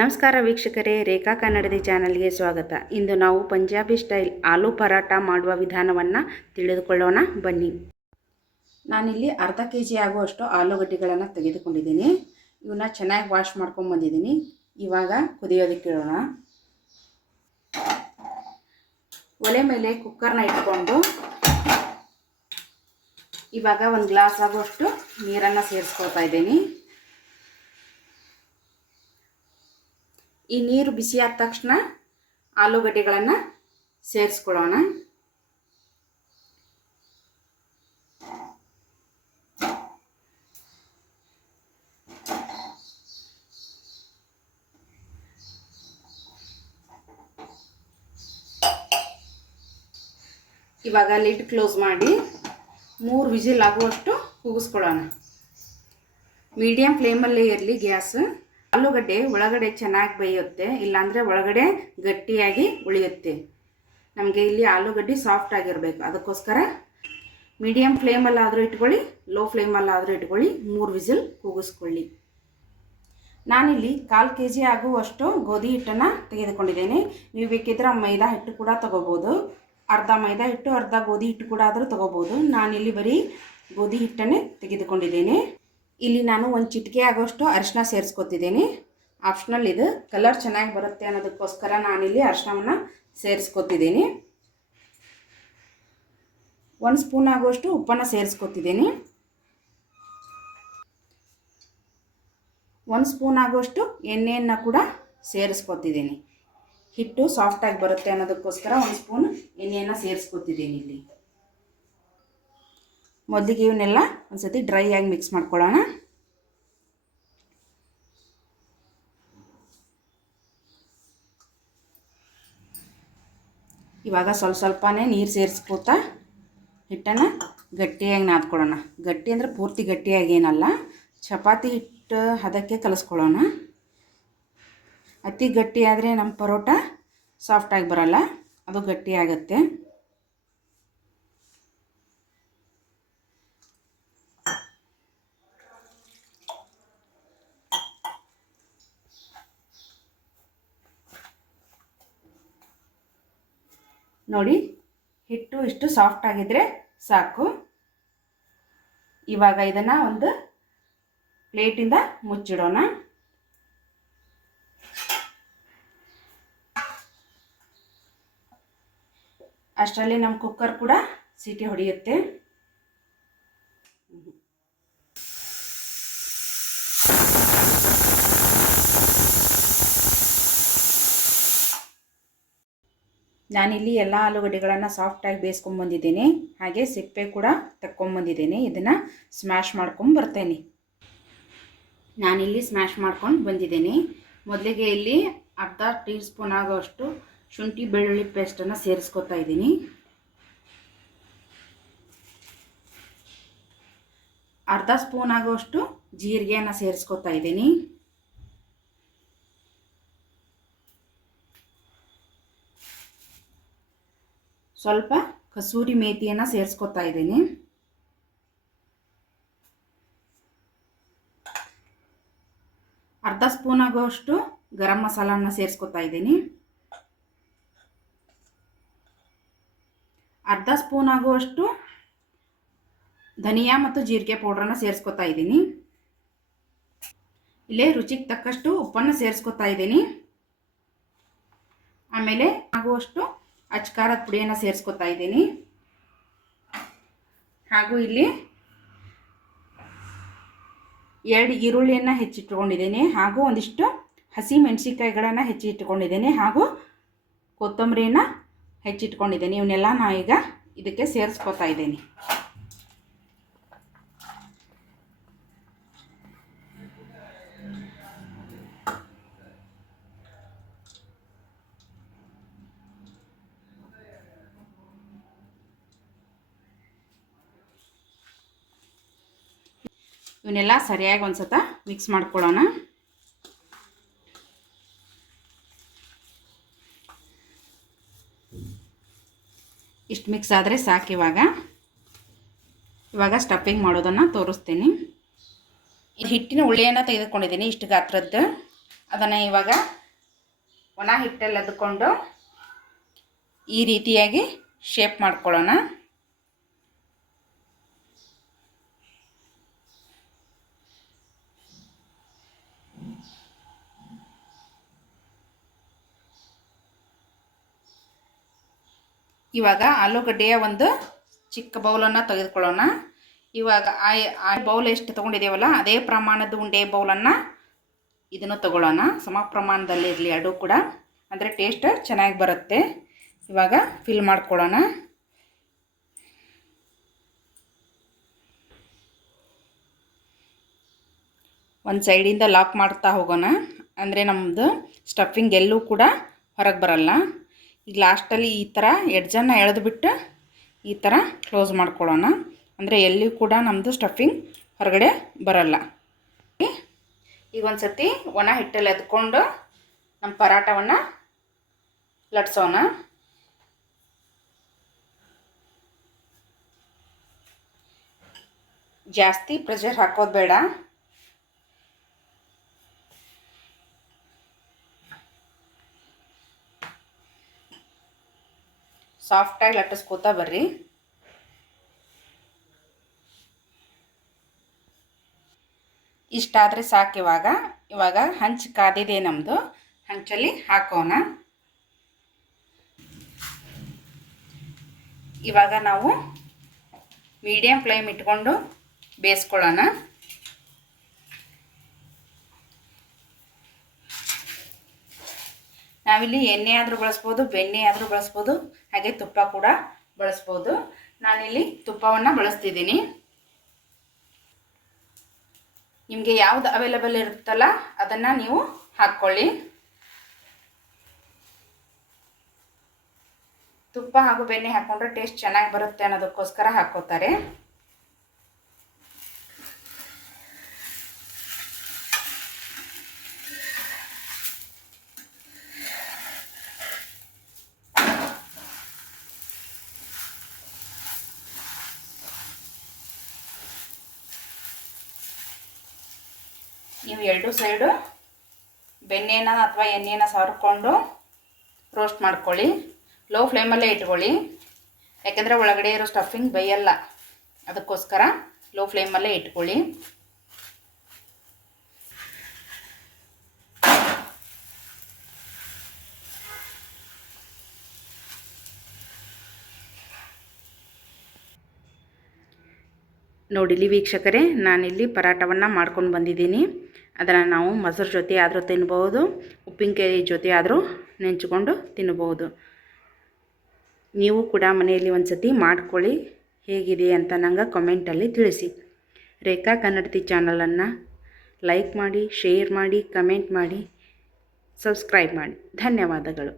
ನಮಸ್ಕಾರ ವೀಕ್ಷಕರೇ, ರೇಖಾ ಕನ್ನಡದಿ ಚಾನಲ್ಗೆ ಸ್ವಾಗತ. ಇಂದು ನಾವು ಪಂಜಾಬಿ ಸ್ಟೈಲ್ ಆಲೂ ಪರಾಟ ಮಾಡುವ ವಿಧಾನವನ್ನು ತಿಳಿದುಕೊಳ್ಳೋಣ. ಬನ್ನಿ. ನಾನಿಲ್ಲಿ ಅರ್ಧ ಕೆ ಜಿ ಆಗುವಷ್ಟು ಆಲೂಗಡ್ಡೆಗಳನ್ನು ತೆಗೆದುಕೊಂಡಿದ್ದೀನಿ. ಇವನ್ನ ಚೆನ್ನಾಗಿ ವಾಶ್ ಮಾಡ್ಕೊಂಬಂದಿದ್ದೀನಿ ಇವಾಗ ಕುದಿಯೋದಕ್ಕೆ ಇಡೋಣ. ಒಲೆ ಮೇಲೆ ಕುಕ್ಕರ್ನ ಇಟ್ಕೊಂಡು ಇವಾಗ ಒಂದು ಗ್ಲಾಸ್ ಆಗುವಷ್ಟು ನೀರನ್ನು ಸೇರಿಸ್ಕೊಳ್ತಾ ಇದ್ದೀನಿ. ಈ ನೀರು ಬಿಸಿ ಆದ ತಕ್ಷಣ ಆಲೂಗಡ್ಡೆಗಳನ್ನು ಸೇರಿಸ್ಕೊಳ್ಳೋಣ ಇವಾಗ ಲಿಡ್ ಕ್ಲೋಸ್ ಮಾಡಿ ಮೂರು ವಿಜಿಲ್ ಆಗುವಷ್ಟು ಕೂಗಿಸ್ಕೊಳ್ಳೋಣ ಮೀಡಿಯಮ್ ಫ್ಲೇಮಲ್ಲೇ ಇರಲಿ ಗ್ಯಾಸ್. ಆಲೂಗಡ್ಡೆ ಒಳಗಡೆ ಚೆನ್ನಾಗಿ ಬೇಯುತ್ತೆ, ಇಲ್ಲಾಂದರೆ ಒಳಗಡೆ ಗಟ್ಟಿಯಾಗಿ ಉಳಿಯುತ್ತೆ. ನಮಗೆ ಇಲ್ಲಿ ಆಲೂಗಡ್ಡೆ ಸಾಫ್ಟ್ ಆಗಿರಬೇಕು. ಅದಕ್ಕೋಸ್ಕರ ಮೀಡಿಯಮ್ ಫ್ಲೇಮಲ್ಲಾದರೂ ಇಟ್ಕೊಳ್ಳಿ ಲೋ ಫ್ಲೇಮಲ್ಲಾದರೂ ಇಟ್ಕೊಳ್ಳಿ, ಮೂರು ವಿಸಿಲ್ ಕೂಗಿಸ್ಕೊಳ್ಳಿ. ನಾನಿಲ್ಲಿ ಕಾಲು ಕೆ ಜಿ ಆಗುವಷ್ಟು ಗೋಧಿ ಹಿಟ್ಟನ್ನು ತೆಗೆದುಕೊಂಡಿದ್ದೇನೆ. ನೀವು ಬೇಕಿದ್ರೆ ಮೈದಾ ಹಿಟ್ಟು ಕೂಡ ತೊಗೋಬೋದು. ಅರ್ಧ ಮೈದಾ ಹಿಟ್ಟು, ಅರ್ಧ ಗೋಧಿ ಹಿಟ್ಟು ಕೂಡ ಆದರೂ ತೊಗೋಬೋದು. ನಾನಿಲ್ಲಿ ಬರೀ ಗೋಧಿ ಹಿಟ್ಟನ್ನೇ ತೆಗೆದುಕೊಂಡಿದ್ದೇನೆ. ಇಲ್ಲಿ ನಾನು ಒಂದು ಚಿಟಿಕೆ ಆಗೋಷ್ಟು ಅರಿಶಿನ ಸೇರಿಸ್ಕೊತಿದ್ದೀನಿ. ಆಪ್ಷನಲ್ ಇದು. ಕಲರ್ ಚೆನ್ನಾಗಿ ಬರುತ್ತೆ ಅನ್ನೋದಕ್ಕೋಸ್ಕರ ನಾನಿಲ್ಲಿ ಅರಿಶಿನವನ್ನು ಸೇರಿಸ್ಕೊತಿದ್ದೀನಿ. ಒಂದು ಸ್ಪೂನ್ ಆಗುವಷ್ಟು ಉಪ್ಪನ್ನು ಸೇರಿಸ್ಕೊತಿದ್ದೀನಿ. ಒಂದು ಸ್ಪೂನ್ ಆಗುವಷ್ಟು ಎಣ್ಣೆಯನ್ನು ಕೂಡ ಸೇರಿಸ್ಕೊತಿದ್ದೀನಿ. ಹಿಟ್ಟು ಸಾಫ್ಟಾಗಿ ಬರುತ್ತೆ ಅನ್ನೋದಕ್ಕೋಸ್ಕರ ಒಂದು ಸ್ಪೂನ್ ಎಣ್ಣೆಯನ್ನು ಸೇರಿಸ್ಕೊತಿದ್ದೀನಿ ಇಲ್ಲಿ. ಮೊದಲಿಗೆ ಇವನ್ನೆಲ್ಲ ಒಂದ್ಸತಿ ಡ್ರೈ ಆಗಿ ಮಿಕ್ಸ್ ಮಾಡ್ಕೊಳ್ಳೋಣ ಇವಾಗ ಸ್ವಲ್ಪ ಸ್ವಲ್ಪನೇ ನೀರು ಸೇರಿಸ್ಕೋತಾ ಹಿಟ್ಟನ್ನು ಗಟ್ಟಿಯಾಗಿ ನಾದ್ಕೊಳ್ಳೋಣ ಗಟ್ಟಿ ಅಂದರೆ ಪೂರ್ತಿ ಗಟ್ಟಿಯಾಗಿ ಏನಲ್ಲ, ಚಪಾತಿ ಹಿಟ್ಟು ಹದಕ್ಕೆ ಕಲಿಸ್ಕೊಳ್ಳೋಣ. ಅತಿ ಗಟ್ಟಿ ಆದರೆ ನಮ್ಮ ಪರೋಟ ಸಾಫ್ಟಾಗಿ ಬರಲ್ಲ, ಅದು ಗಟ್ಟಿ ನೋಡಿ, ಹಿಟ್ಟು ಇಷ್ಟು ಸಾಫ್ಟ್ ಆಗಿದ್ರೆ ಸಾಕು. ಇವಾಗ ಇದನ್ನು ಒಂದು ಪ್ಲೇಟಿಂದ ಮುಚ್ಚಿಡೋಣ. ಅಷ್ಟರಲ್ಲಿ ನಮ್ಮ ಕುಕ್ಕರ್ ಕೂಡ ಸೀಟಿ ಹೊಡೆಯುತ್ತೆ. ನಾನಿಲ್ಲಿ ಎಲ್ಲ ಆಲೂಗಡ್ಡೆಗಳನ್ನು ಸಾಫ್ಟಾಗಿ ಬೇಯಿಸ್ಕೊಂಬಂದಿದ್ದೀನಿ ಹಾಗೆ ಸಿಪ್ಪೆ ಕೂಡ ತಕ್ಕೊಂಬಂದಿದ್ದೀನಿ ಇದನ್ನು ಸ್ಮ್ಯಾಶ್ ಮಾಡ್ಕೊಂಡು ಬರ್ತೇನೆ. ನಾನಿಲ್ಲಿ ಸ್ಮ್ಯಾಶ್ ಮಾಡ್ಕೊಂಡು ಬಂದಿದ್ದೀನಿ. ಮೊದಲಿಗೆ ಇಲ್ಲಿ ಅರ್ಧ ಟೀ ಸ್ಪೂನ್ ಆಗೋಷ್ಟು ಶುಂಠಿ ಬೆಳ್ಳುಳ್ಳಿ ಪೇಸ್ಟನ್ನು ಸೇರಿಸ್ಕೊತಾ ಇದ್ದೀನಿ. ಅರ್ಧ ಸ್ಪೂನ್ ಆಗೋಷ್ಟು ಜೀರಿಗೆಯನ್ನು ಸೇರಿಸ್ಕೊತಾ ಇದ್ದೀನಿ. ಸ್ವಲ್ಪ ಕಸೂರಿ ಮೇತಿಯನ್ನು ಸೇರಿಸ್ಕೊತಾ ಇದ್ದೀನಿ. ಅರ್ಧ ಸ್ಪೂನ್ ಆಗೋಷ್ಟು ಗರಂ ಮಸಾಲಾನ ಸೇರಿಸ್ಕೊತಾ ಇದ್ದೀನಿ. ಅರ್ಧ ಸ್ಪೂನ್ ಆಗುವಷ್ಟು ಧನಿಯಾ ಮತ್ತು ಜೀರಿಗೆ ಪೌಡ್ರನ್ನ ಸೇರಿಸ್ಕೊತಾ ಇದ್ದೀನಿ. ಇಲ್ಲೇ ರುಚಿಗೆ ತಕ್ಕಷ್ಟು ಉಪ್ಪನ್ನು ಸೇರಿಸ್ಕೊತಾ ಇದ್ದೀನಿ. ಆಮೇಲೆ ಆಗುವಷ್ಟು ಅಚ್ಕಾರದ ಪುಡಿಯನ್ನು ಸೇರಿಸ್ಕೊತಾ ಇದ್ದೀನಿ. ಹಾಗೂ ಇಲ್ಲಿ ಎರಡು ಈರುಳ್ಳಿಯನ್ನು ಹೆಚ್ಚಿಟ್ಕೊಂಡಿದ್ದೀನಿ. ಹಾಗೂ ಒಂದಿಷ್ಟು ಹಸಿ ಮೆಣಸಿನ್ಕಾಯಿಗಳನ್ನು ಹೆಚ್ಚಿಟ್ಕೊಂಡಿದ್ದೀನಿ. ಹಾಗೂ ಕೊತ್ತಂಬರಿಯನ್ನು ಹೆಚ್ಚಿಟ್ಕೊಂಡಿದ್ದೀನಿ. ಇವನ್ನೆಲ್ಲ ನಾ ಈಗ ಇದಕ್ಕೆ ಸೇರಿಸ್ಕೊತಾ ಇದ್ದೀನಿ. ಇವನ್ನೆಲ್ಲ ಸರಿಯಾಗಿ ಒಂದು ಸತ ಮಿಕ್ಸ್ ಮಾಡ್ಕೊಳ್ಳೋಣ ಇಷ್ಟು ಮಿಕ್ಸ್ ಆದರೆ ಸಾಕು ಇವಾಗ. ಇವಾಗ ಸ್ಟಫಿಂಗ್ ಮಾಡೋದನ್ನು ತೋರಿಸ್ತೀನಿ. ಇದು ಹಿಟ್ಟಿನ ಉಳ್ಳಿಯನ್ನು ತೆಗೆದುಕೊಂಡಿದ್ದೀನಿ ಇಷ್ಟು ಗಾತ್ರದ್ದು. ಅದನ್ನು ಇವಾಗ ಒಣ ಹಿಟ್ಟಲ್ಲಿ ಅದ್ಕೊಂಡು ಈ ರೀತಿಯಾಗಿ ಶೇಪ್ ಮಾಡ್ಕೊಳ್ಳೋಣ ಇವಾಗ ಆಲೂಗಡ್ಡೆಯ ಒಂದು ಚಿಕ್ಕ ಬೌಲನ್ನು ತೆಗೆದುಕೊಳ್ಳೋಣ. ಇವಾಗ ಆ ಬೌಲ್ ಎಷ್ಟು ತೊಗೊಂಡಿದ್ದೇವಲ್ಲ, ಅದೇ ಪ್ರಮಾಣದ ಉಂಡೆ ಬೌಲನ್ನು ಇದನ್ನು ತಗೊಳ್ಳೋಣ. ಸಮ ಪ್ರಮಾಣದಲ್ಲಿ ಇರಲಿ ಎರಡು ಕೂಡ. ಅಂದರೆ ಟೇಸ್ಟ್ ಚೆನ್ನಾಗಿ ಬರುತ್ತೆ. ಇವಾಗ ಫಿಲ್ ಮಾಡ್ಕೊಳ್ಳೋಣ. ಒಂದು ಸೈಡಿಂದ ಲಾಕ್ ಮಾಡ್ತಾ ಹೋಗೋಣ. ಅಂದರೆ ನಮ್ಮದು ಸ್ಟಫಿಂಗ್ ಎಲ್ಲೂ ಕೂಡ ಹೊರಗೆ ಬರಲ್ಲ. ಈಗ ಲಾಸ್ಟಲ್ಲಿ ಈ ಥರ ಎಡ್ಜನ್ನು ಎಳೆದುಬಿಟ್ಟು ಈ ಥರ ಕ್ಲೋಸ್ ಮಾಡ್ಕೊಳ್ಳೋಣ. ಅಂದರೆ ಎಲ್ಲಿ ಕೂಡ ನಮ್ಮದು ಸ್ಟಫಿಂಗ್ ಹೊರಗಡೆ ಬರಲ್ಲ. ಈಗ ಒಂದು ಸತಿ ಒಣ ಹಿಟ್ಟಲ್ಲಿ ಎದ್ಕೊಂಡು ನಮ್ಮ ಪರಾಟವನ್ನು ಲಟ್ಸೋಣ. ಜಾಸ್ತಿ ಪ್ರೆಷರ್ ಹಾಕೋದು ಬೇಡ. ಸಾಫ್ಟಾಗಿ ಲಟ್ಟಿಸ್ಕೋತಾ ಬರ್ರಿ. ಇಷ್ಟಾದರೆ ಸಾಕು ಇವಾಗ. ಇವಾಗ ಹಂಚು ಕಾದಿದೆ ನಮ್ಮದು ಹಂಚಲ್ಲಿ ಹಾಕೋಣ. ಇವಾಗ ನಾವು ಮೀಡಿಯಮ್ ಫ್ಲೇಮ್ ಇಟ್ಕೊಂಡು ಬೇಯಿಸ್ಕೊಳ್ಳೋಣ. ನಾವಿಲ್ಲಿ ಎಣ್ಣೆ ಆದರೂ ಬಳಸ್ಬೋದು, ಬೆಣ್ಣೆ ಆದರೂ ಬಳಸ್ಬೋದು. ಹಾಗೆ ತುಪ್ಪ ಕೂಡ ಬಳಸ್ಬೋದು. ನಾನಿಲ್ಲಿ ತುಪ್ಪವನ್ನು ಬಳಸ್ತಿದ್ದೀನಿ. ನಿಮಗೆ ಯಾವುದು ಅವೈಲೇಬಲ್ ಇರುತ್ತಲ್ಲ ಅದನ್ನು ನೀವು ಹಾಕ್ಕೊಳ್ಳಿ. ತುಪ್ಪ ಹಾಗೂ ಬೆಣ್ಣೆ ಹಾಕ್ಕೊಂಡ್ರೆ ಟೇಸ್ಟ್ ಚೆನ್ನಾಗಿ ಬರುತ್ತೆ ಅನ್ನೋದಕ್ಕೋಸ್ಕರ ಹಾಕ್ಕೋತಾರೆ. ಎರಡು ಸೈಡು ಬೆಣ್ಣೆನ ಅಥವಾ ಎಣ್ಣೆನ ಸಾರ್ಕೊಂಡು ರೋಸ್ಟ್ ಮಾಡ್ಕೊಳ್ಳಿ. ಲೋ ಫ್ಲೇಮಲ್ಲೇ ಇಟ್ಕೊಳ್ಳಿ. ಯಾಕೆಂದರೆ ಒಳಗಡೆ ಇರೋ ಸ್ಟಫಿಂಗ್ ಬೇಯಲ್ಲ. ಅದಕ್ಕೋಸ್ಕರ ಲೋ ಫ್ಲೇಮಲ್ಲೇ ಇಟ್ಕೊಳ್ಳಿ. ನೋಡಿಲಿ ವೀಕ್ಷಕರೇ, ನಾನಿಲ್ಲಿ ಪರಾಟವನ್ನು ಮಾಡ್ಕೊಂಡು ಬಂದಿದ್ದೀನಿ. ಅದನ್ನು ನಾವು ಮೊಸರು ಜೊತೆ ಆದರೂ ತಿನ್ಬೋದು ಉಪ್ಪಿನಕಾಯಿ ಜೊತೆ ಆದರೂ ನೆಂಚ್ಕೊಂಡು ತಿನ್ಬೋದು ನೀವು ಕೂಡ ಮನೆಯಲ್ಲಿ ಒಂದು ಸತಿ ಮಾಡ್ಕೊಳ್ಳಿ, ಹೇಗಿದೆ ಅಂತ ನಂಗೆ ಕಮೆಂಟಲ್ಲಿ ತಿಳಿಸಿ. ರೇಖಾ ಕನ್ನಡತಿ ಚಾನಲನ್ನು ಲೈಕ್ ಮಾಡಿ ಶೇರ್ ಮಾಡಿ ಕಮೆಂಟ್ ಮಾಡಿ ಸಬ್ಸ್ಕ್ರೈಬ್ ಮಾಡಿ. ಧನ್ಯವಾದಗಳು.